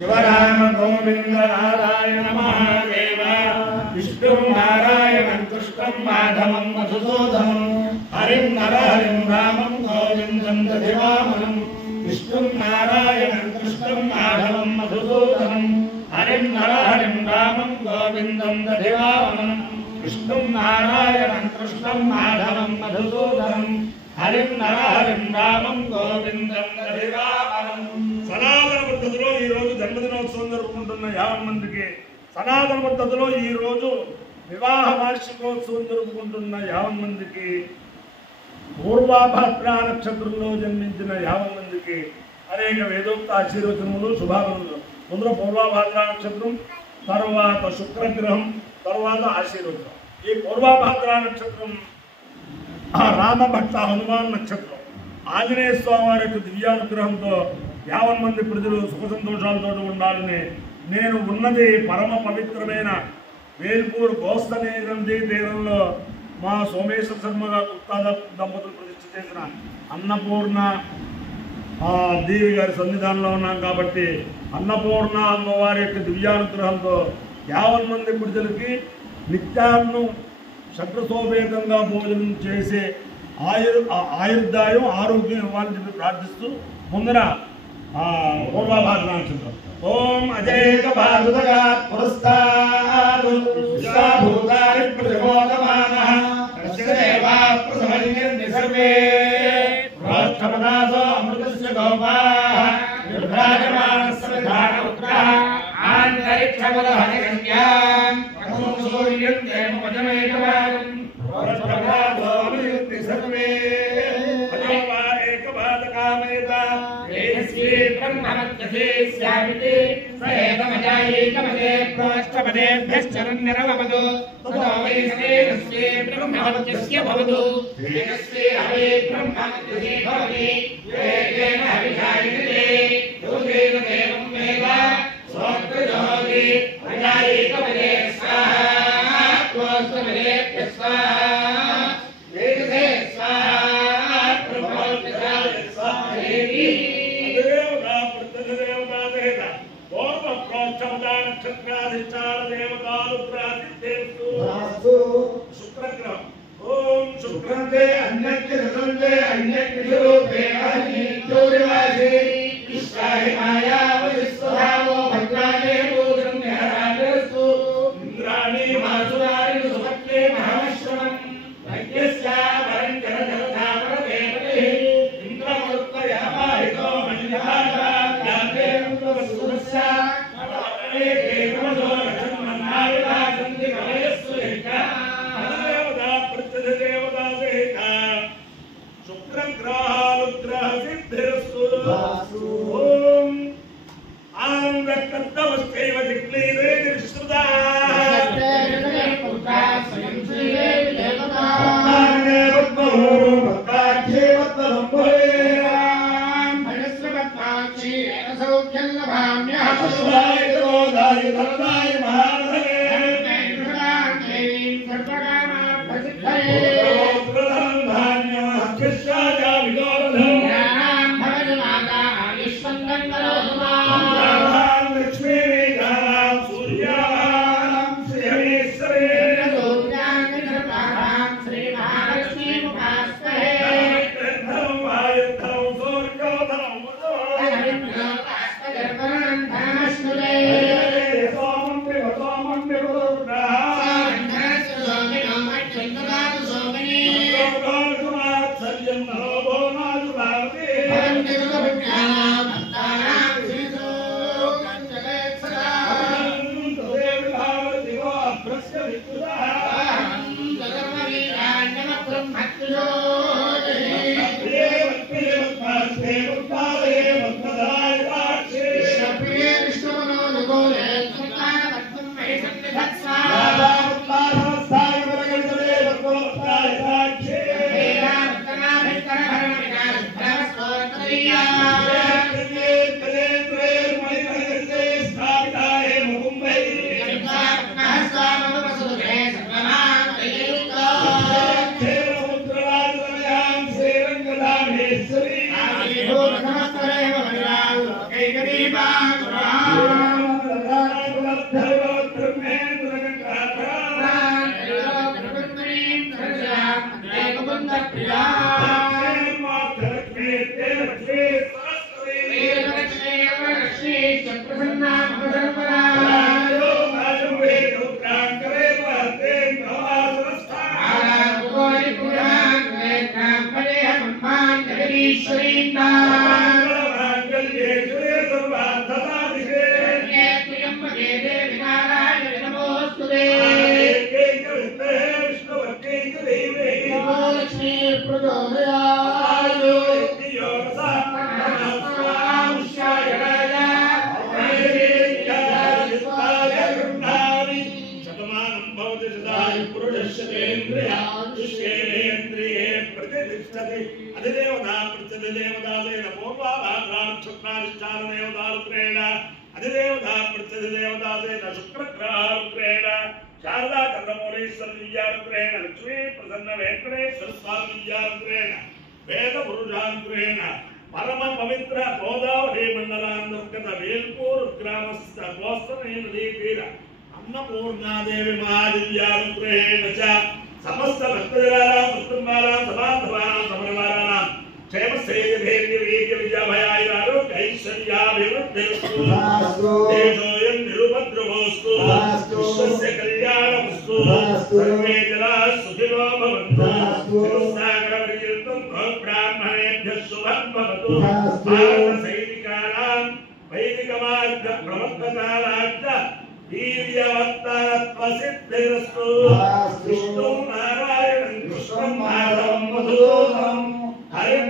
शिवराम गोविंद नारायण महादेव विष्णु नारायण कृष्ण माधवं मधुसूदनं हरिं नरहरिं रामं गोविंदं दधिवामनं विष्णु नारायण कृष्ण माधवं मधुसूदनं हरिं नरहरिं रामं गोविंदं दधिवामनं विष्णु नारायण कृष्ण माधवं मधुसूदनं हरिं नरहरिं रामं गोविंदं दधिवामनं సనాతన పద్ధతిలో ఈ రోజు జన్మదినోత్సవం జరుపుకుంటున్న 50 మందికి సనాతన పద్ధతిలో ఈ రోజు వివాహ వార్షికోత్సవం జరుపుకుంటున్న 50 మందికి పూర్వాభద్ర నక్షత్రంలో జన్మించిన 50 మందికి అనేక వేదోక్త ఆశీర్వచనములు శుభాకాంక్షలు. ముందు పూర్వాభద్ర నక్షత్రం, తర్వాత శుక్రగ్రహం, తర్వాత ఆశీర్వచనం. ఈ పూర్వాభద్ర నక్షత్రం రామభక్త హనుమాన్ నక్షత్రం. ఆంజనేయ స్వామి వారి యొక్క దివ్యానుగ్రహంతో 50 మంది ప్రజలు సుఖ సంతోషాలతో ఉండాలని నేను ఉన్నది పరమ పవిత్రమైన వేల్పూర్ గోస్తని నది తీరంలో మా సోమేశ్వర శర్మ గారు ఉత్తాద దంపతులు ప్రతిష్ఠ చేసిన అన్నపూర్ణ దేవి గారి సన్నిధానంలో ఉన్నాం కాబట్టి అన్నపూర్ణ అమ్మవారి యొక్క దివ్యానుగ్రహంతో 50 మంది ప్రజలకి నిత్యాన్నం షడ్రసోపేతంగా భోజనం చేసే ఆయుర్దాయం ఆరోగ్యం ఇవ్వాలని చెప్పి ప్రార్థిస్తూ ముందర పూర్వాభాద్ర నక్షత్రం. ఓం అజేక భారతగా పురస్తాదు విశ్వభూతాని ప్రతిబోధమానః తస్యదేవా ప్రసమన్యంతి సర్వే ప్రోష్ఠపదాసో అమృతస్య గోపాః విభ్రాజమానస్య విధాన ఉగ్రః ఆంతరిక్షమదహనిగమ్యాం అహం సూర్యం దేవమజమేకవారం ప్రోష్ఠపదాసో అమృతస్య సర్వే అజోవా ఏకపాదకామయత ब्रह्मवत्यसे स्यामिति सहेतमजायैकमजे प्रोष्ठपदेभ्यश्चरन्निरववतु ततो वै स्तेजस्वे ब्रह्मवत्यस्य भवतु तेजस्वे हवे ब्रह्मवत्यसे भवति येन हविषायिते योगेन देवं वेद स्वोत्रजोति अजायैकमजे स्वाहा प्रोष्ठपदेभ्यः स्वाहा तेजसे स्वाहा ब्रह्मवत्यसे स्वाहा शुक्रग्रह ओम शुक्रंते अन्यक्य रतंते अन्यक्य स्वरूपे अनित्योरिवासे विश्वाहि माया विश्वभावो भद्राणे भूतं निहराजस्तु इंद्राणि मासुराणि सुभक्ते महाश्रमं यज्ञस्या वरंजन जलधावरते इंद्रमरुत्तयामाहितो मणिहारा याते वस्तुस्या शुक्रग्रहानुग्रह सिद्धिरस्तु ओम आनंदकर्तवस्तेव जिक्लीरे निश्रुता स्वयं श्रीये देवता आने वत्महोरो भक्ताख्ये वत्तलंभवेराम भयस्वत्ताक्षी सौख्यं लभाम्यः पशुराय दोदाय धनदाय महाधने शारदा चंद्रमौलेश्वर विद्यानुग्रहेण लक्ष्मी प्रसन्न वेंकटेश्वर स्वामी विद्यानुग्रहेण वेद पुरुषानुग्रहेण परम पवित्र गोदावरी मंडलांतर्गत वेल्पूर ग्रामस्थ गोस्तनी नदी तीर अन्नपूर्णादेवी महादिव्यानुग्रहेण च समस्त भक्तजनानां कुटुंबानां समाधवानां समरवानां क्षेम श्रेय विजयाभयाय आरोग्य ऐश्वर्याभिवृद्धिरस्तु देशोऽयं निरुपद्रवोऽस्तु विश्वस्य कल्याणमस्तु सर्वे जनाः सुखिनो भवन्तु शिवसागरपर्यन्तं ब्राह्मणेभ्यः शुभं भवतु भारतसैनिकानां वैदिकमार्ग प्रवर्तकानाश्च वीर्यवत्तरत्वसिद्धिरस्तु विष्णुं नारायणं कृष्णं माधवं मधुसूदनं हरिं